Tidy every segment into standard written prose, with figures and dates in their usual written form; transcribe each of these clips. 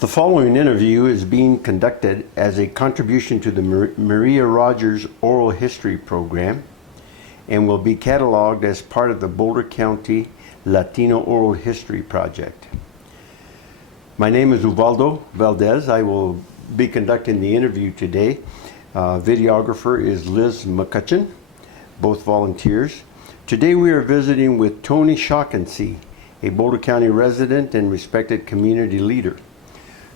The following interview is being conducted as a contribution to the Maria Rogers Oral History Program and will be cataloged as part of the Boulder County Latino Oral History Project. My name is Ubaldo Valdez. I will be conducting the interview today. Videographer is Liz McCutcheon, both volunteers. Today we are visiting with Tony Shockency, a Boulder County resident and respected community leader.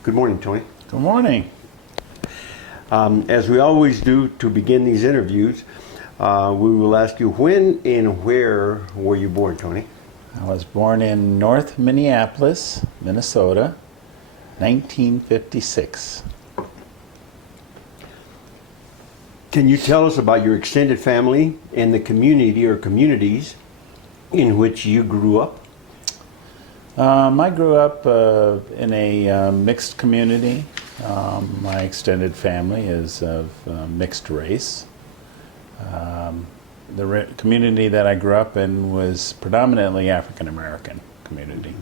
Good morning, Tony. Good morning. As we always do to begin these interviews, we will ask you when and where were you born, Tony? I was born in North Minneapolis, Minnesota, 1956. Can you tell us about your extended family and the community or communities in which you grew up? I grew up in a mixed community. My extended family is of mixed race. The community that I grew up in was predominantly African American community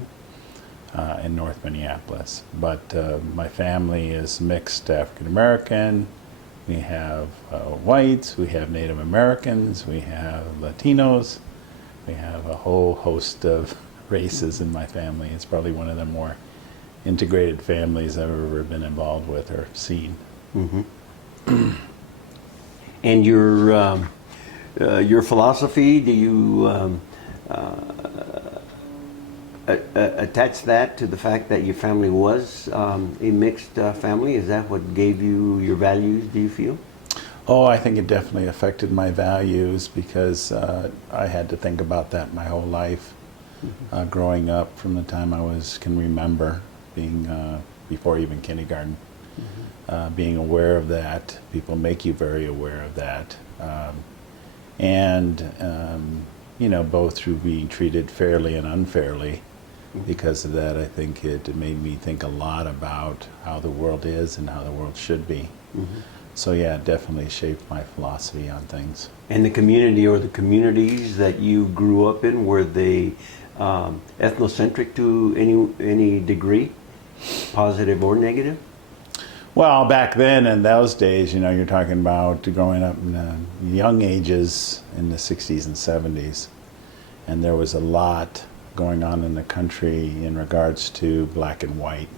in North Minneapolis. But my family is mixed African American. We have whites, we have Native Americans, we have Latinos, we have a whole host of races in my family. It's probably one of the more integrated families I've ever been involved with or seen. Mm-hmm. And your philosophy, do you attach that to the fact that your family was a mixed family? Is that what gave you your values, do you feel? Oh, I think it definitely affected my values because I had to think about that my whole life. Growing up from the time can remember, being before even kindergarten, being aware of that. People make you very aware of that, you know, both through being treated fairly and unfairly. Because of that, I think it made me think a lot about how the world is and how the world should be. So yeah, it definitely shaped my philosophy on things. And the community or the communities that you grew up in, were they ethnocentric to any degree, positive or negative? Well, back then in those days, you know, you're talking about growing up in young ages in the 60s and 70s, and there was a lot going on in the country in regards to black and white,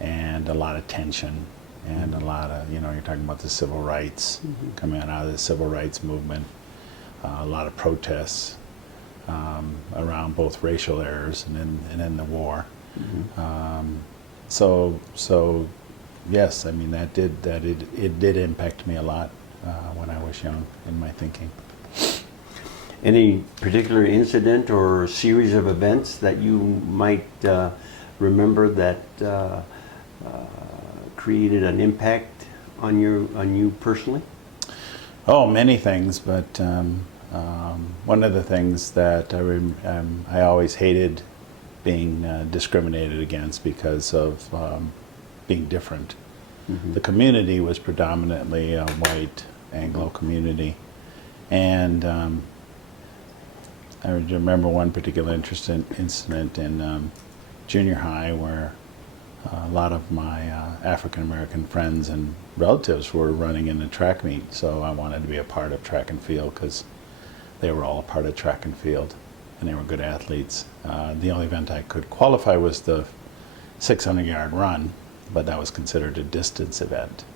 and a lot of tension, and a lot of, you know, you're talking about the civil rights, coming out of the civil rights movement, a lot of protests around both racial errors and then the war. So yes, I mean it did impact me a lot when I was young in my thinking. Any particular incident or series of events that you might remember that created an impact on you personally? Oh, many things, but one of the things that I always hated being discriminated against because of being different. The community was predominantly a white Anglo community, and I remember one particular interesting incident in junior high where a lot of my African American friends and relatives were running in a track meet, so I wanted to be a part of track and field because they were all a part of track and field and they were good athletes. The only event I could qualify was the 600-yard run, but that was considered a distance event.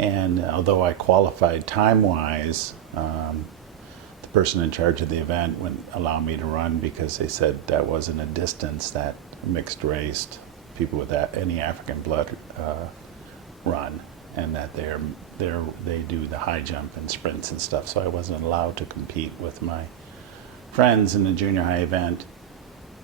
And although I qualified time-wise, the person in charge of the event wouldn't allow me to run because they said that wasn't a distance that mixed race people with any African blood run, and that they do the high jump and sprints and stuff. So I wasn't allowed to compete with my friends in the junior high event,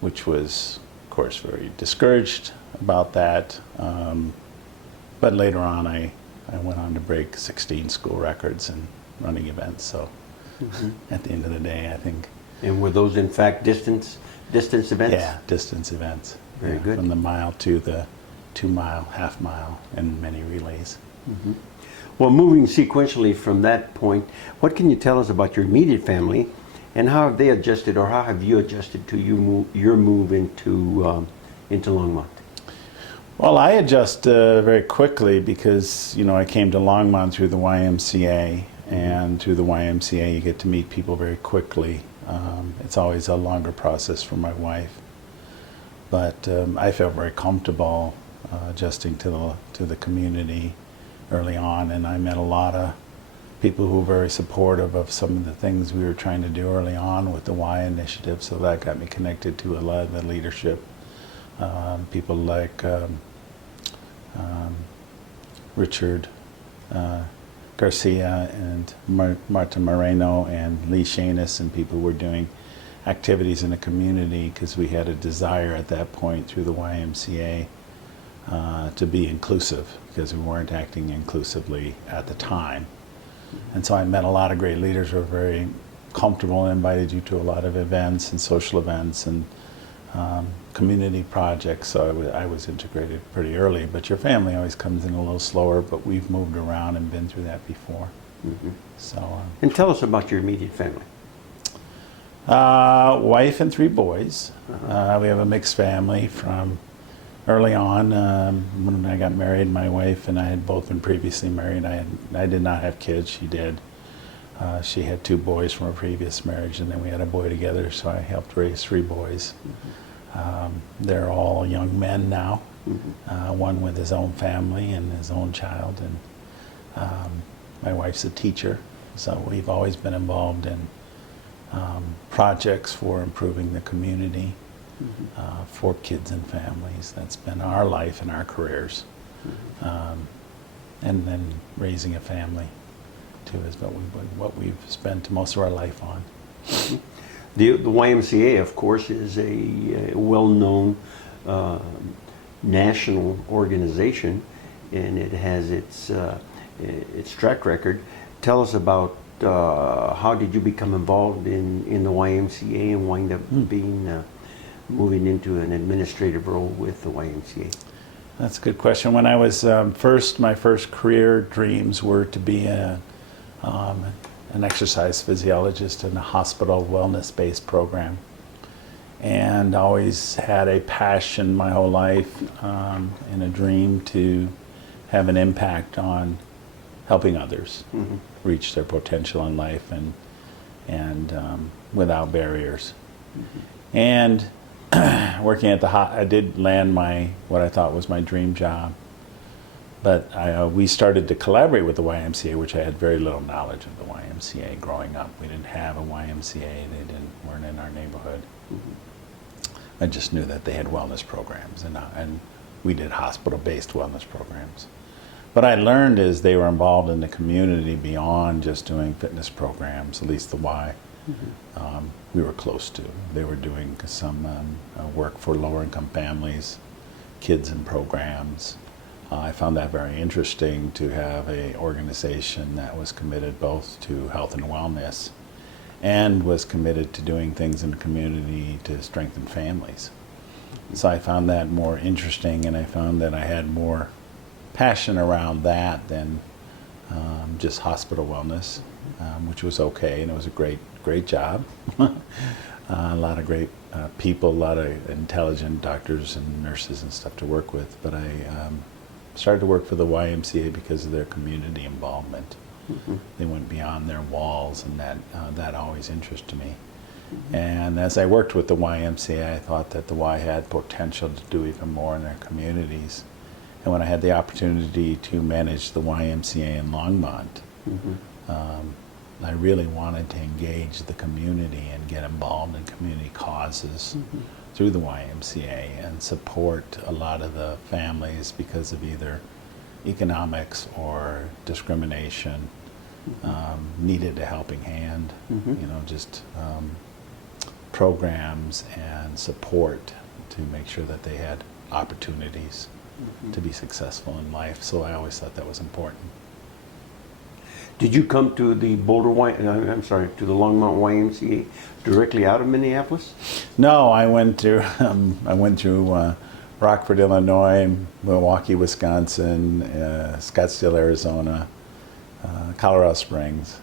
which was, of course, very discouraged about that. But later on, I went on to break 16 school records in running events. So at the end of the day, I think. And were those in fact distance events? Yeah, distance events. Very good. From the mile to the 2 mile, half mile, and many relays. Well, moving sequentially from that point, what can you tell us about your immediate family, and how have they adjusted, or how have you adjusted to your move into Longmont? Well, I adjust very quickly because, you know, I came to Longmont through the YMCA, and through the YMCA you get to meet people very quickly. It's always a longer process for my wife, but I felt very comfortable adjusting to the community early on, and I met a lot of people who were very supportive of some of the things we were trying to do early on with the Y initiative, so that got me connected to a lot of the leadership. People like Richard Garcia and Marta Moreno and Lee Shanis, and people were doing activities in the community because we had a desire at that point through the YMCA to be inclusive, because we weren't acting inclusively at the time. And so I met a lot of great leaders who were very comfortable and invited you to a lot of events and social events and community projects. So I was integrated pretty early, but your family always comes in a little slower, but we've moved around and been through that before. So, And tell us about your immediate family. wife and 3 boys. We have a mixed family from early on. When I got married, my wife and I had both been previously married. I did not have kids, she did. She had 2 boys from a previous marriage, and then we had a boy together, so I helped raise 3 boys. They're all young men now, one with his own family and his own child, and my wife's a teacher, so we've always been involved in projects for improving the community for kids and families. That's been our life and our careers. And then raising a family too is what we've spent most of our life on. The YMCA, of course, is a well-known national organization, and it has its track record. Tell us about how did you become involved in the YMCA and wind up being moving into an administrative role with the YMCA? That's a good question. When I was my first career dreams were to be an exercise physiologist in a hospital wellness-based program, and always had a passion my whole life and a dream to have an impact on helping others reach their potential in life and without barriers. And working at I did land what I thought was my dream job, but we started to collaborate with the YMCA, which I had very little knowledge of the YMCA growing up. We didn't have a YMCA; they weren't in our neighborhood. I just knew that they had wellness programs, and we did hospital-based wellness programs. What I learned is they were involved in the community beyond just doing fitness programs, at least the Y. We were close to. They were doing some work for lower-income families, kids in programs. I found that very interesting, to have an organization that was committed both to health and wellness and was committed to doing things in the community to strengthen families. So I found that more interesting, and I found that I had more passion around that than just hospital wellness, which was okay, and it was a great job. A lot of great people, a lot of intelligent doctors and nurses and stuff to work with. But I started to work for the YMCA because of their community involvement. They went beyond their walls, and that always interested me. And as I worked with the YMCA, I thought that the Y had potential to do even more in their communities. And when I had the opportunity to manage the YMCA in Longmont, I really wanted to engage the community and get involved in community causes through the YMCA and support a lot of the families because of either economics or discrimination, needed a helping hand, just programs and support to make sure that they had opportunities to be successful in life. So I always thought that was important. Did you come to the to the Longmont YMCA directly out of Minneapolis? No, I went through Rockford, Illinois, Milwaukee, Wisconsin, Scottsdale, Arizona, Colorado Springs,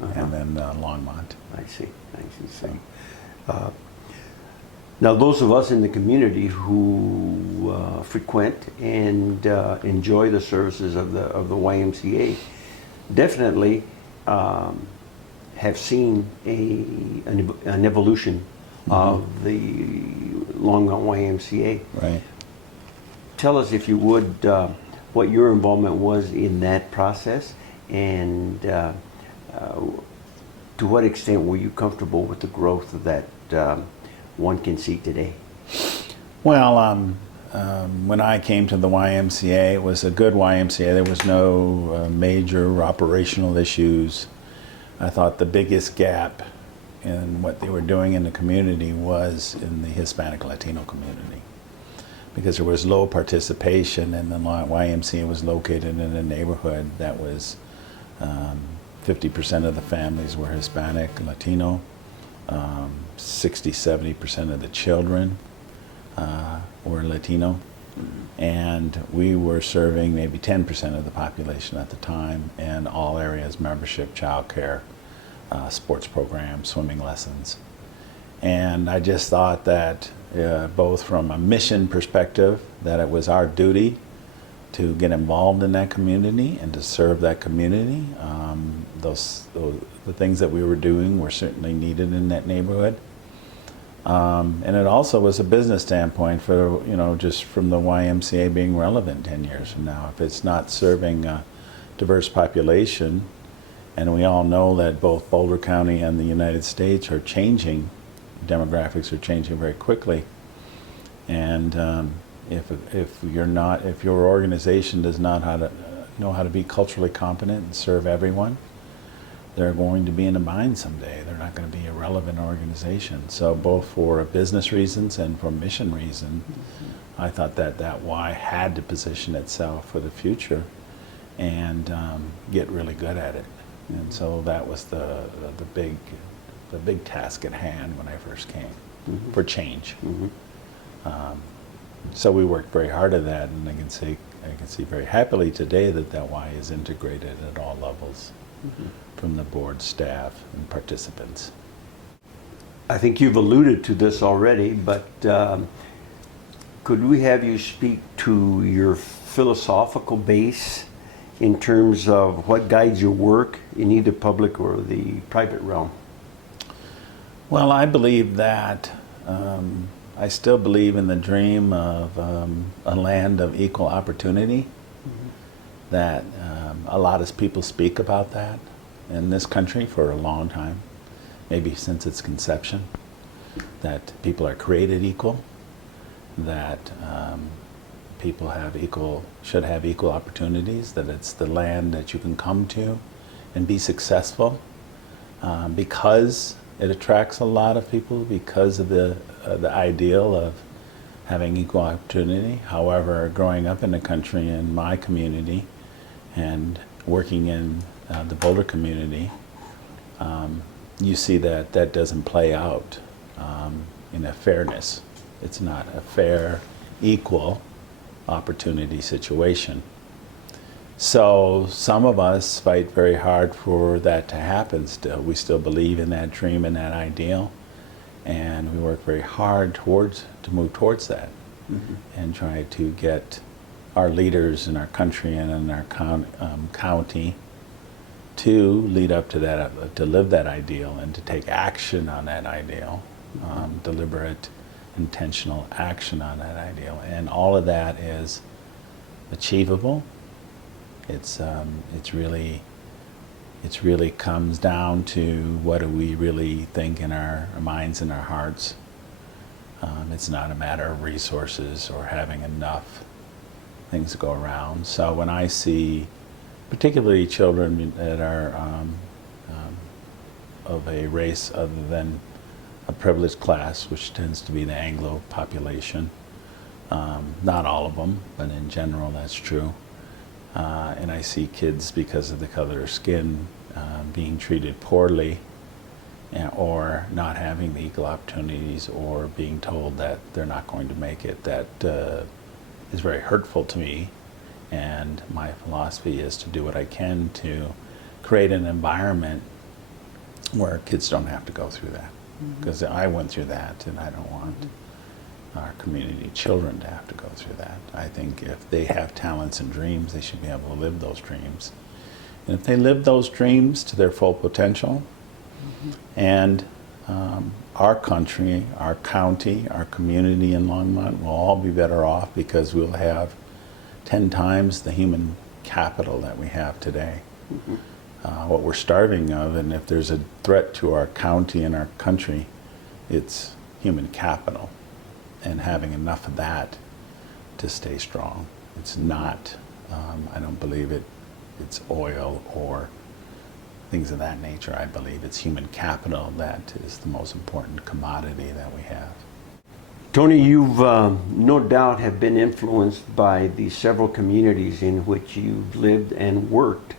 and then Longmont. I see. So, Now, those of us in the community who frequent and enjoy the services of the YMCA definitely have seen an evolution of the Longmont YMCA. Right. Tell us, if you would, what your involvement was in that process, and to what extent were you comfortable with the growth that one can see today? Well, when I came to the YMCA, it was a good YMCA. There was no major operational issues. I thought the biggest gap in what they were doing in the community was in the Hispanic Latino community, because there was low participation, and the YMCA was located in a neighborhood that was 50% of the families were Hispanic, Latino, 60–70% of the children were Latino, and we were serving maybe 10% of the population at the time, and all areas: membership, childcare, sports programs, swimming lessons. And I just thought that both from a mission perspective, that it was our duty to get involved in that community and to serve that community. The things that we were doing were certainly needed in that neighborhood. And it also was a business standpoint for, just from the YMCA being relevant 10 years from now. If it's not serving a diverse population, and we all know that both Boulder County and the United States are changing, demographics are changing very quickly, and if your organization does not know how to be culturally competent and serve everyone, they're going to be in a bind someday. They're not going to be a relevant organization. So both for business reasons and for mission reasons, I thought that Y had to position itself for the future and get really good at it. And so that was the big task at hand when I first came, for change. So we worked very hard at that, and I can see very happily today that Y is integrated at all levels, from the board, staff, and participants. I think you've alluded to this already, but could we have you speak to your philosophical base in terms of what guides your work in either public or the private realm? Well, I believe that I still believe in the dream of a land of equal opportunity. That a lot of people speak about that in this country for a long time, maybe since its conception, that people are created equal, that people should have equal opportunities, that it's the land that you can come to and be successful because it attracts a lot of people, because of the ideal of having equal opportunity. However, growing up in the country, in my community, and working in the Boulder community, you see that doesn't play out in a fairness. It's not a fair, equal opportunity situation. So some of us fight very hard for that to happen still. We still believe in that dream and that ideal, and we work very hard to move towards that, and try to get our leaders in our country and in our county to lead up to that, to live that ideal and to take action on that ideal, deliberate, intentional action on that ideal. And all of that is achievable. It's really comes down to what do we really think in our minds and our hearts. It's not a matter of resources or having enough things to go around. So when I see particularly children that are of a race other than a privileged class, which tends to be the Anglo population, not all of them, but in general that's true, and I see kids, because of the color of their skin, being treated poorly, or not having the equal opportunities, or being told that they're not going to make it, that is very hurtful to me. And my philosophy is to do what I can to create an environment where kids don't have to go through that. because I went through that, and I don't want our community children to have to go through that. I think if they have talents and dreams, they should be able to live those dreams. And if they live those dreams to their full potential, and our country, our county, our community in Longmont will all be better off because we'll have 10 times the human capital that we have today. What we're starving of, and if there's a threat to our county and our country, it's human capital and having enough of that to stay strong. It's not, I don't believe it's oil or things of that nature. I believe it's human capital that is the most important commodity that we have. Tony, you've no doubt have been influenced by the several communities in which you've lived and worked.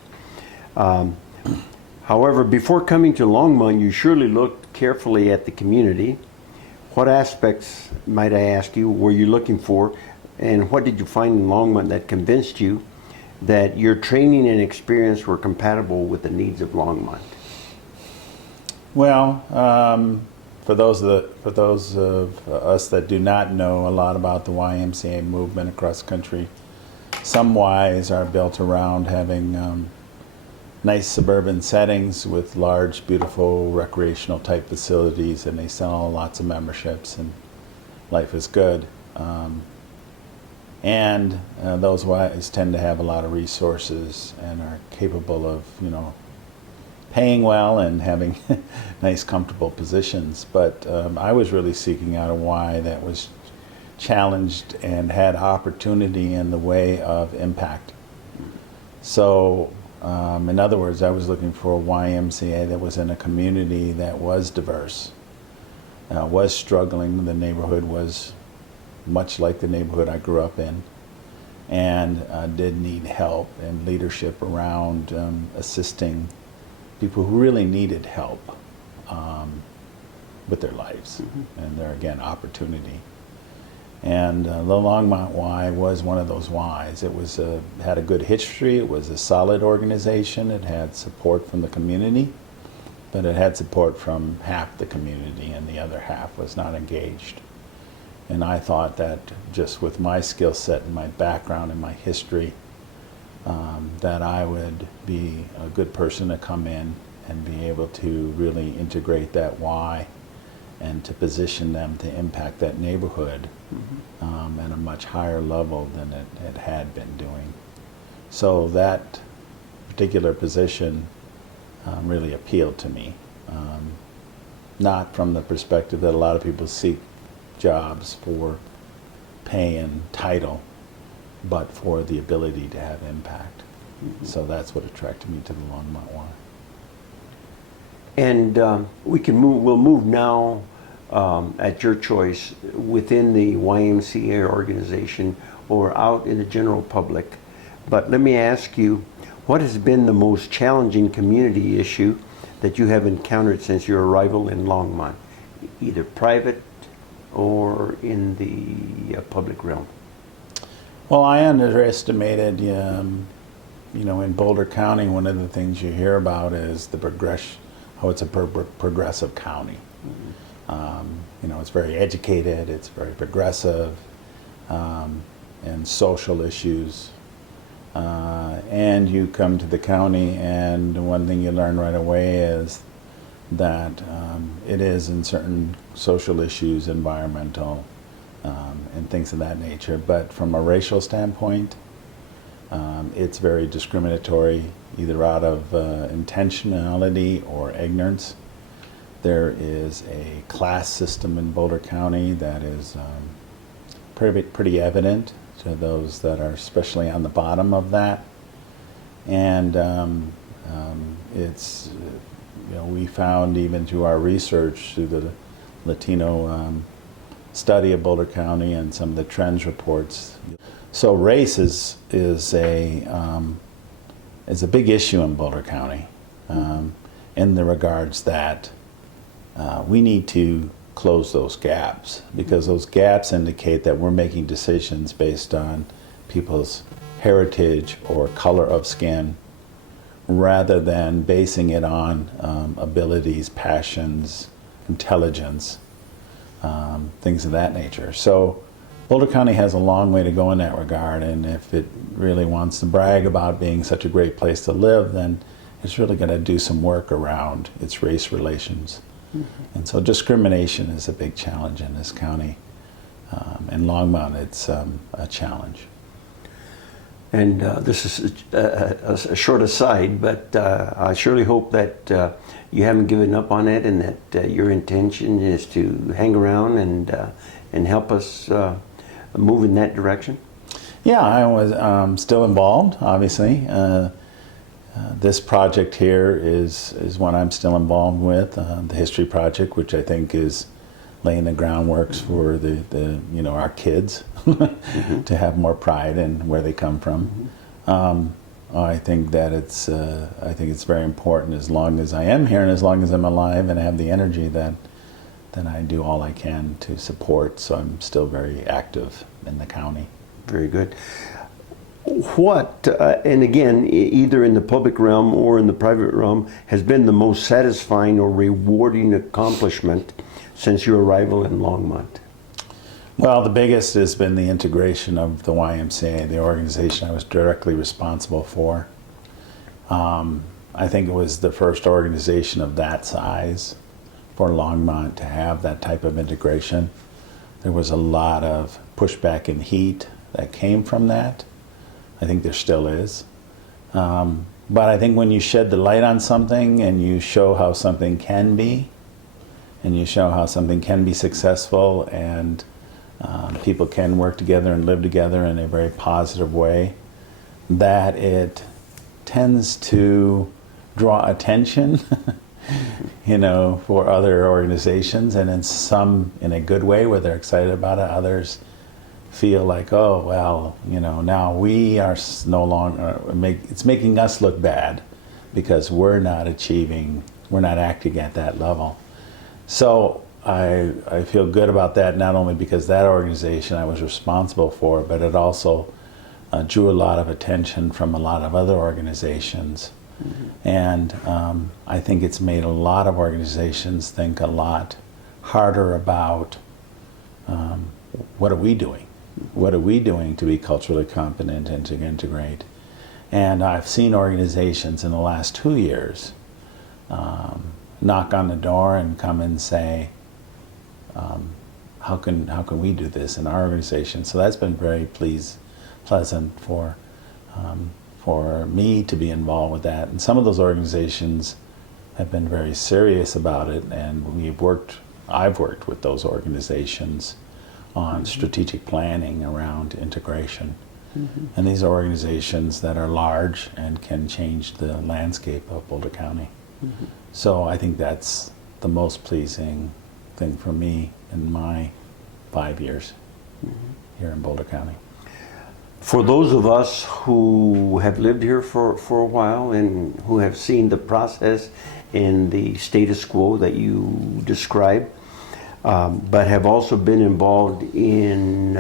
However, before coming to Longmont, you surely looked carefully at the community. What aspects, might I ask you, were you looking for, and what did you find in Longmont that convinced you that your training and experience were compatible with the needs of Longmont? Well, for those of us that do not know a lot about the YMCA movement across the country, some Ys are built around having nice suburban settings with large, beautiful recreational type facilities, and they sell lots of memberships, and life is good. Those Ys tend to have a lot of resources and are capable of, paying well and having nice, comfortable positions. But I was really seeking out a Y that was challenged and had opportunity in the way of impact. So, in other words, I was looking for a YMCA that was in a community that was diverse, was struggling. The neighborhood was much like the neighborhood I grew up in, and did need help and leadership around assisting people who really needed help with their lives and their, again, opportunity. And the Longmont Y was one of those Ys. It was had a good history. It was a solid organization. It had support from the community, but it had support from half the community, and the other half was not engaged. And I thought that just with my skill set and my background and my history, that I would be a good person to come in and be able to really integrate that Y and to position them to impact that neighborhood at a much higher level than it had been doing. So that particular position really appealed to me, not from the perspective that a lot of people seek jobs for pay and title, but for the ability to have impact. So that's what attracted me to the Longmont Y. And we'll move now at your choice within the YMCA organization or out in the general public. But let me ask you, what has been the most challenging community issue that you have encountered since your arrival in Longmont, either private or in the public realm? Well, I underestimated, in Boulder County, one of the things you hear about is the how it's a progressive county. It's very educated, it's very progressive, and social issues. And you come to the county, and one thing you learn right away is that it is in certain social issues, environmental, and things of that nature. But from a racial standpoint, it's very discriminatory, either out of intentionality or ignorance. There is a class system in Boulder County that is pretty evident to those that are especially on the bottom of that. And it's, we found even through our research, through the Latino study of Boulder County and some of the trends reports. So race is a big issue in Boulder County in the regards that we need to close those gaps, because those gaps indicate that we're making decisions based on people's heritage or color of skin rather than basing it on abilities, passions, intelligence, things of that nature. So Boulder County has a long way to go in that regard, and if it really wants to brag about being such a great place to live, then it's really going to do some work around its race relations. And so discrimination is a big challenge in this county. In Longmont, it's a challenge. And this is a short aside, but I surely hope that you haven't given up on it, and that your intention is to hang around and help us move in that direction. Yeah, I was still involved, obviously. This project here is one I'm still involved with, the history project, which I think is laying the groundworks for the our kids to have more pride in where they come from. I think that it's very important, as long as I am here and as long as I'm alive and I have the energy, that then I do all I can to support. So I'm still very active in the county. Very good. What, and again, either in the public realm or in the private realm, has been the most satisfying or rewarding accomplishment since your arrival in Longmont? Well, the biggest has been the integration of the YMCA, the organization I was directly responsible for. I think it was the first organization of that size for Longmont to have that type of integration. There was a lot of pushback and heat that came from that. I think there still is. But I think when you shed the light on something and you show how something can be, and you show how something can be successful, and people can work together and live together in a very positive way, that it tends to draw attention for other organizations, and in some in a good way where they're excited about it. Others feel like, oh, well, now we are no longer, it's making us look bad because we're not acting at that level. So I feel good about that, not only because that organization I was responsible for, but it also drew a lot of attention from a lot of other organizations. And I think it's made a lot of organizations think a lot harder about what are we doing? What are we doing to be culturally competent and to integrate? And I've seen organizations in the last 2 years knock on the door and come and say, how can we do this in our organization? So that's been very pleasant for me to be involved with that. And some of those organizations have been very serious about it, and I've worked with those organizations on strategic planning around integration. And these are organizations that are large and can change the landscape of Boulder County. So I think that's the most pleasing thing for me in my 5 years here in Boulder County. For those of us who have lived here for a while and who have seen the process and the status quo that you describe, but have also been involved in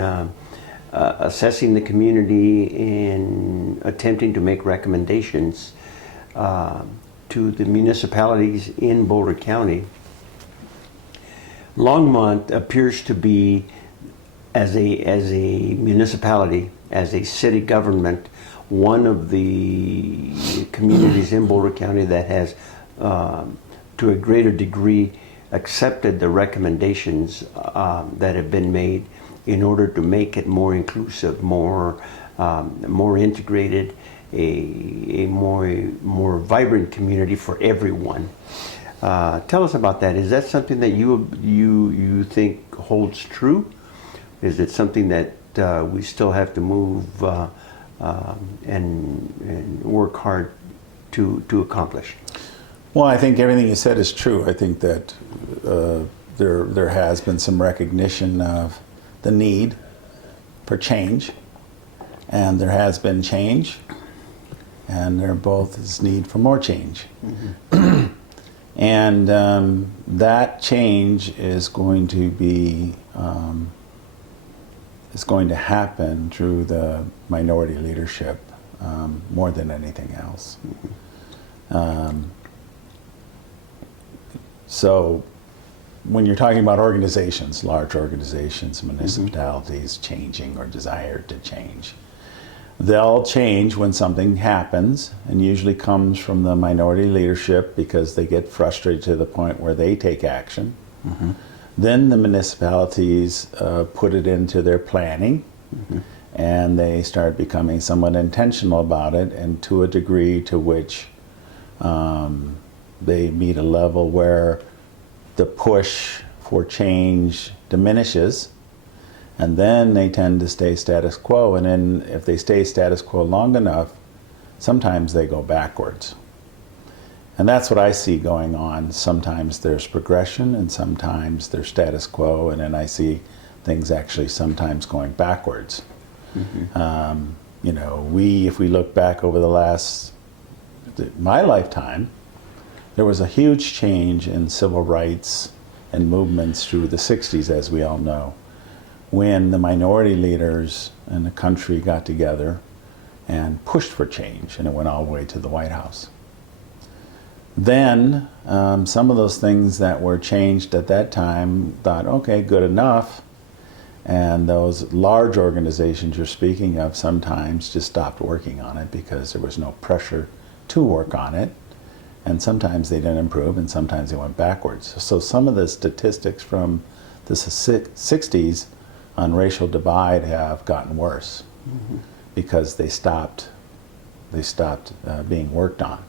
assessing the community and attempting to make recommendations to the municipalities in Boulder County, Longmont appears to be, as a municipality, as a city government, one of the communities in Boulder County that has, to a greater degree, accepted the recommendations that have been made in order to make it more inclusive, more integrated, a more vibrant community for everyone. Tell us about that. Is that something that you think holds true? Is it something that we still have to move and work hard to accomplish? Well, I think everything you said is true. I think that there has been some recognition of the need for change, and there has been change, and there both is need for more change. And that change is going to be happen through the minority leadership more than anything else. So when you're talking about organizations, large organizations, municipalities changing or desire to change, they'll change when something happens, and usually comes from the minority leadership because they get frustrated to the point where they take action. Then the municipalities put it into their planning, and they start becoming somewhat intentional about it, and to a degree to which they meet a level where the push for change diminishes, and then they tend to stay status quo. And then if they stay status quo long enough, sometimes they go backwards. And that's what I see going on. Sometimes there's progression, and sometimes there's status quo, and then I see things actually sometimes going backwards. You know, if we look back over my lifetime, there was a huge change in civil rights and movements through the 60s, as we all know, when the minority leaders in the country got together and pushed for change, and it went all the way to the White House. Then some of those things that were changed at that time thought, okay, good enough, and those large organizations you're speaking of sometimes just stopped working on it because there was no pressure to work on it. And sometimes they didn't improve, and sometimes they went backwards. So some of the statistics from the 60s on racial divide have gotten worse because they stopped being worked on.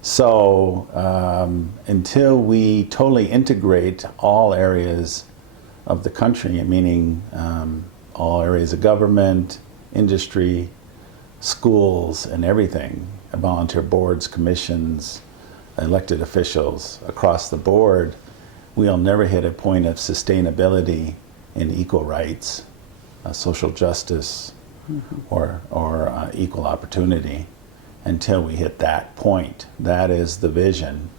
So until we totally integrate all areas of the country, meaning all areas of government, industry, schools, and everything, volunteer boards, commissions, elected officials across the board, we'll never hit a point of sustainability in equal rights, social justice, or equal opportunity until we hit that point. That is the vision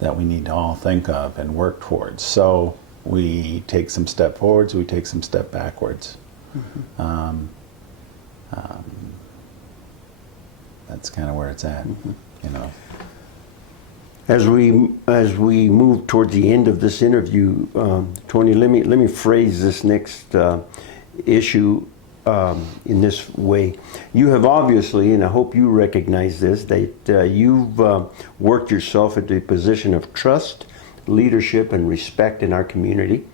that we need to all think of and work towards. So we take some step forwards, we take some step backwards. That's kind of where it's at, you know. As we move towards the end of this interview, Tony, let me phrase this next issue in this way. You have obviously, and I hope you recognize this, that you've worked yourself into a position of trust, leadership, and respect in our community.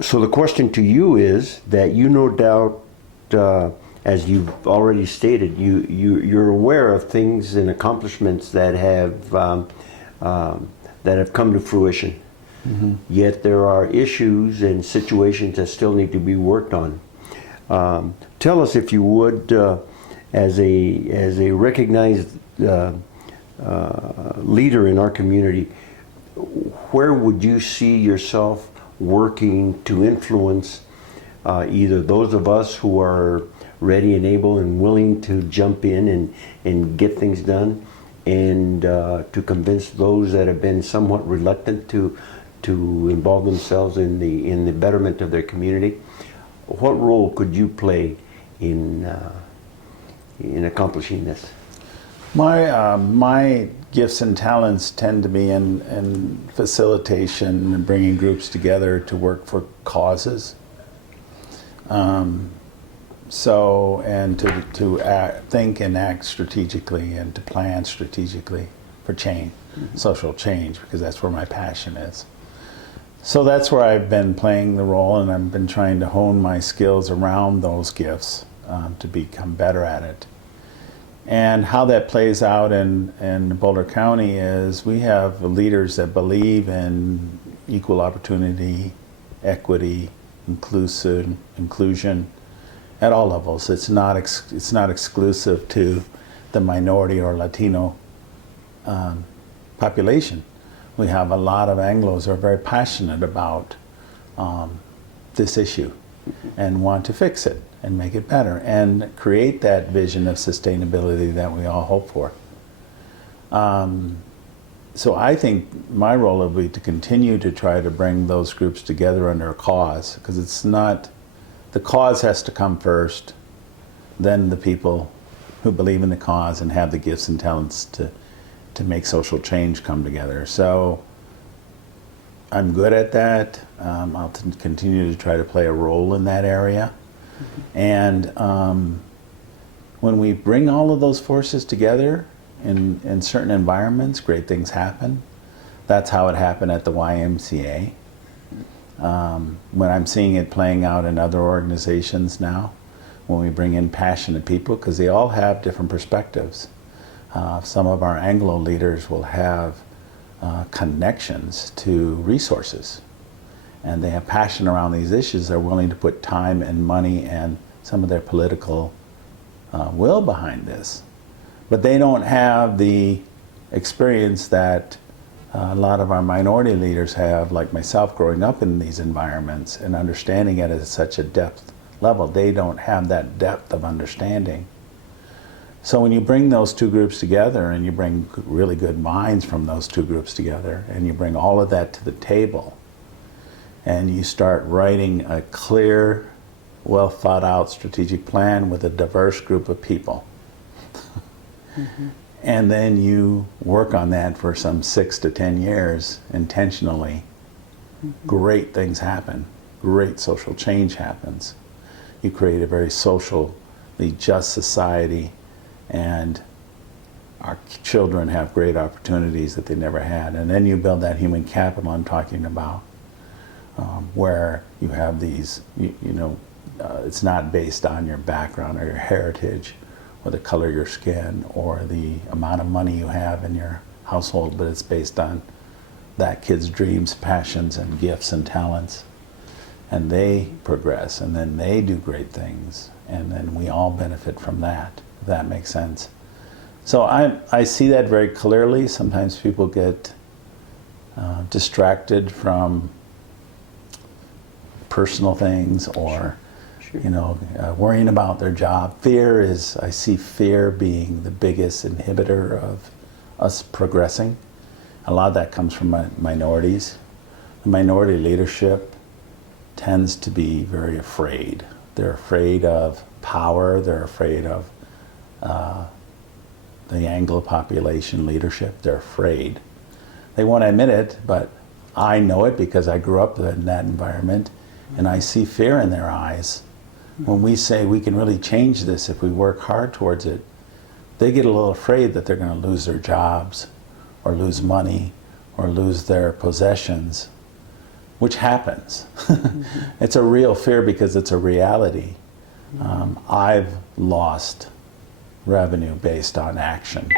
So the question to you is that you no doubt, as you've already stated, you're aware of things and accomplishments that have come to fruition. Yet there are issues and situations that still need to be worked on. Tell us, if you would, as a recognized leader in our community, where would you see yourself working to influence either those of us who are ready and able and willing to jump in and get things done, and to convince those that have been somewhat reluctant to involve themselves in the betterment of their community? What role could you play in accomplishing this? My gifts and talents tend to be in facilitation and bringing groups together to work for causes. And to think and act strategically, and to plan strategically for change, social change, because that's where my passion is. So that's where I've been playing the role, and I've been trying to hone my skills around those gifts to become better at it. And how that plays out in Boulder County is we have leaders that believe in equal opportunity, equity, inclusion at all levels. It's not exclusive to the minority or Latino population. We have a lot of Anglos who are very passionate about this issue and want to fix it and make it better and create that vision of sustainability that we all hope for. So I think my role will be to continue to try to bring those groups together under a cause, because it's not, the cause has to come first, then the people who believe in the cause and have the gifts and talents to make social change come together. So I'm good at that. I'll continue to try to play a role in that area. And when we bring all of those forces together in certain environments, great things happen. That's how it happened at the YMCA. When I'm seeing it playing out in other organizations now, when we bring in passionate people, because they all have different perspectives. Some of our Anglo leaders will have connections to resources, and they have passion around these issues. They're willing to put time and money and some of their political will behind this. But they don't have the experience that a lot of our minority leaders have, like myself, growing up in these environments and understanding it at such a depth level. They don't have that depth of understanding. So when you bring those two groups together, and you bring really good minds from those two groups together, and you bring all of that to the table, and you start writing a clear, well thought out strategic plan with a diverse group of people, and then you work on that for some 6 to 10 years intentionally, great things happen. Great social change happens. You create a very socially just society, and our children have great opportunities that they never had. And then you build that human capital I'm talking about, where you have these, it's not based on your background or your heritage or the color of your skin or the amount of money you have in your household, but it's based on that kid's dreams, passions, and gifts and talents. And they progress, and then they do great things, and then we all benefit from that, if that makes sense. So I see that very clearly. Sometimes people get distracted from personal things, or worrying about their job. I see fear being the biggest inhibitor of us progressing. A lot of that comes from minorities. The minority leadership tends to be very afraid. They're afraid of power. They're afraid of the Anglo population leadership. They're afraid. They won't admit it, but I know it because I grew up in that environment, and I see fear in their eyes. When we say we can really change this if we work hard towards it, they get a little afraid that they're going to lose their jobs, or lose money, or lose their possessions, which happens. It's a real fear because it's a reality. I've lost revenue based on action.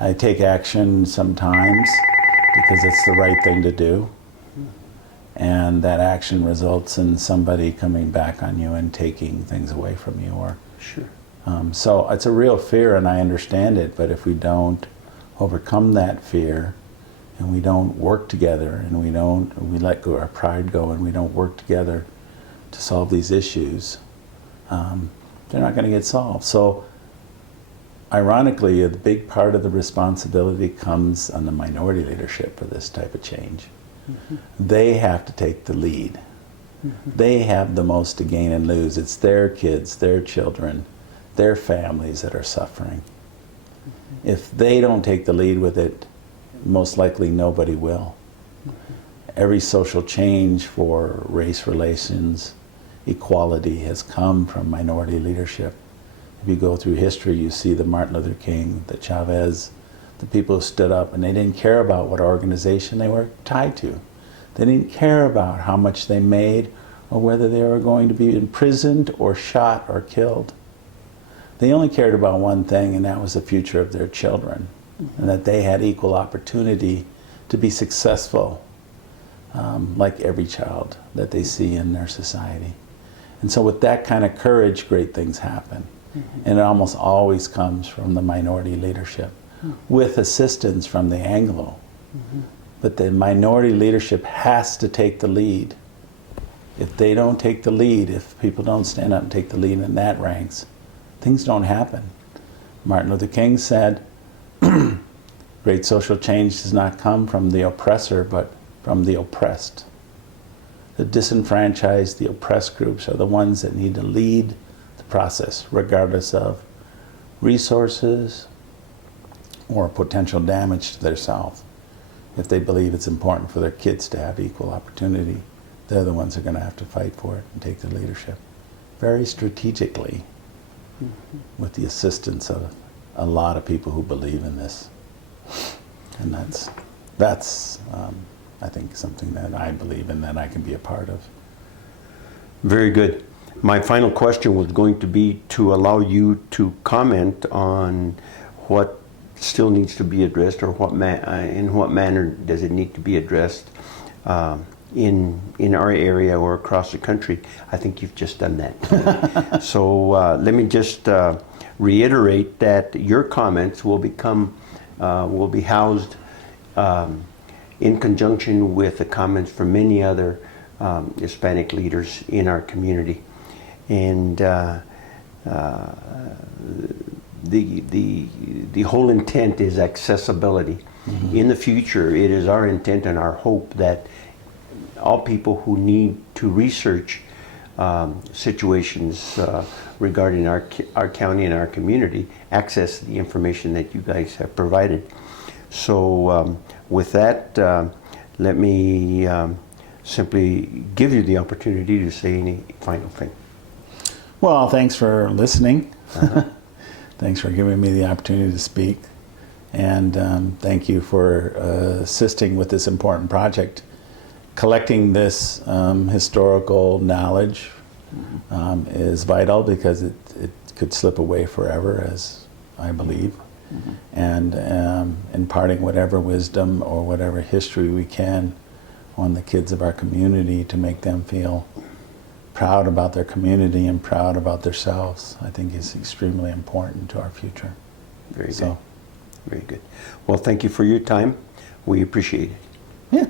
I take action sometimes because it's the right thing to do, and that action results in somebody coming back on you and taking things away from you. Or so it's a real fear, and I understand it. But if we don't overcome that fear, and we don't work together, and we let go our pride go, and we don't work together to solve these issues, they're not going to get solved. So ironically, a big part of the responsibility comes on the minority leadership for this type of change. They have to take the lead. They have the most to gain and lose. It's their kids, their children, their families that are suffering. If they don't take the lead with it, most likely nobody will. Every social change for race relations, equality has come from minority leadership. If you go through history, you see the Martin Luther King, the Chavez, the people who stood up, and they didn't care about what organization they were tied to. They didn't care about how much they made or whether they were going to be imprisoned or shot or killed. They only cared about one thing, and that was the future of their children, and that they had equal opportunity to be successful, like every child that they see in their society. And so with that kind of courage, great things happen. And it almost always comes from the minority leadership, with assistance from the Anglo. But the minority leadership has to take the lead. If they don't take the lead, if people don't stand up and take the lead in that ranks, things don't happen. Martin Luther King said, great social change does not come from the oppressor, but from the oppressed. The disenfranchised, the oppressed groups are the ones that need to lead the process, regardless of resources, or potential damage to themselves. If they believe it's important for their kids to have equal opportunity, they're the ones who are going to have to fight for it and take the leadership. Very strategically, with the assistance of a lot of people who believe in this. And that's I think, something that I believe in, that I can be a part of. Very good. My final question was going to be to allow you to comment on what still needs to be addressed, or in what manner does it need to be addressed in our area or across the country. I think you've just done that. So let me just reiterate that your comments will be housed in conjunction with the comments from many other Hispanic leaders in our community. And the whole intent is accessibility. Mm-hmm. In the future, it is our intent and our hope that all people who need to research situations regarding our county and our community access the information that you guys have provided. So with that, let me simply give you the opportunity to say any final thing. Well, thanks for listening. Thanks for giving me the opportunity to speak. And thank you for assisting with this important project. Collecting this historical knowledge is vital, because it could slip away forever, as I believe. Mm-hmm. And imparting whatever wisdom or whatever history we can on the kids of our community to make them feel proud about their community and proud about themselves, I think is extremely important to our future. Very good. Very good. Well, thank you for your time. We appreciate it. Yeah.